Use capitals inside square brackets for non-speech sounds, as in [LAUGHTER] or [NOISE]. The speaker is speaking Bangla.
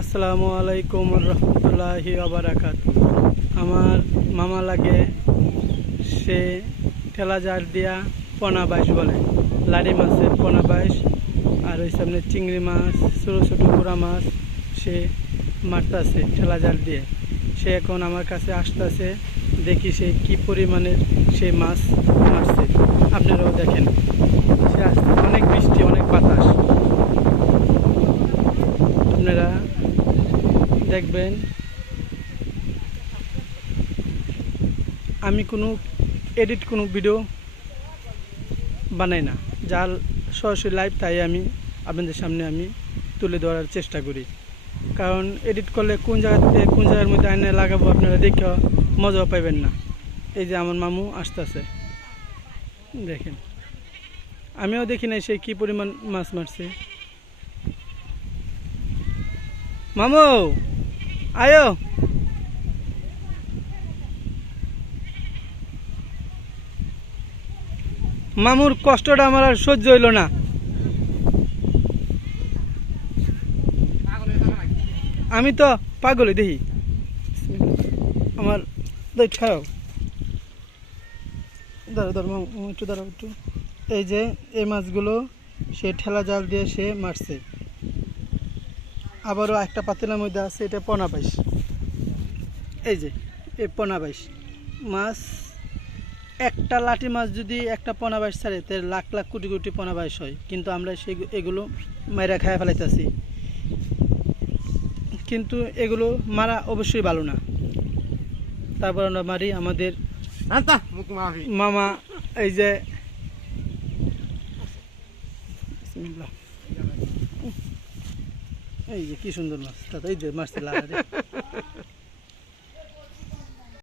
আসসালামু আলাইকুম রহমতুল্লাহি আবরাকাত আমার মামা লাগে, সে ঠেলা জার দিয়া পোনা বাইশ বলে। লাড়ি মাছের পোনা বাইশ, আর ওই সামনে চিংড়ি মাছ, ছোটো ছোটো গুড়া মাছ সে মারতাছে ঠেলা জাল দিয়ে। সে এখন আমার কাছে আসতেছে, দেখি সে কি পরিমাণের সে মাছ মারছে। আপনারাও দেখেন। সে আসছে অনেক বৃষ্টি অনেক বাতাস আপনারা দেখবেন, আমি কোনো এডিট কোনো ভিডিও বানাই না। যার সরাসরি লাইভ তাই আমি আপনাদের সামনে আমি তুলে ধরার চেষ্টা করি। কারণ এডিট করলে কোন জায়গাতে কোন জায়গার মধ্যে আইনে লাগাবো আপনারা দেখে মজাও পাইবেন না। এই যে আমার মামু আসতেছে। দেখেন। আমিও দেখি নাই সে কী পরিমাণ মাছ মারছে। মামু! আয়ো। মামুর কষ্টটা আমার আর সহ্য হইল না। আমি তো পাগল হই দেখি। আমার খাও দাঁড়া দাঁড়া একটু দাঁড়াও, একটু। এই যে, এই মাছগুলো সে ঠেলা জাল দিয়ে সে মারছে। আবারও একটা পাতিলার মধ্যে আছে এটা পোনা বাইশ। এই যে এই পোনা বাইশ। মাছ একটা লাঠি মাছ যদি একটা পোনা বাইশ ছাড়ে তাহলে লাখ লাখ কোটি কোটি পোনা বাইশ হয়। কিন্তু আমরা সেই এগুলো মাইরা খায় ফেলাইতেছি। কিন্তু এগুলো মারা অবশ্যই ভালো না। তারপর আমরা মারি আমাদের. মামা এই যে বিসমিল্লাহ। এই যে কি সুন্দর মাছ। তাতে এই যে মাছটা লাগা [LAUGHS]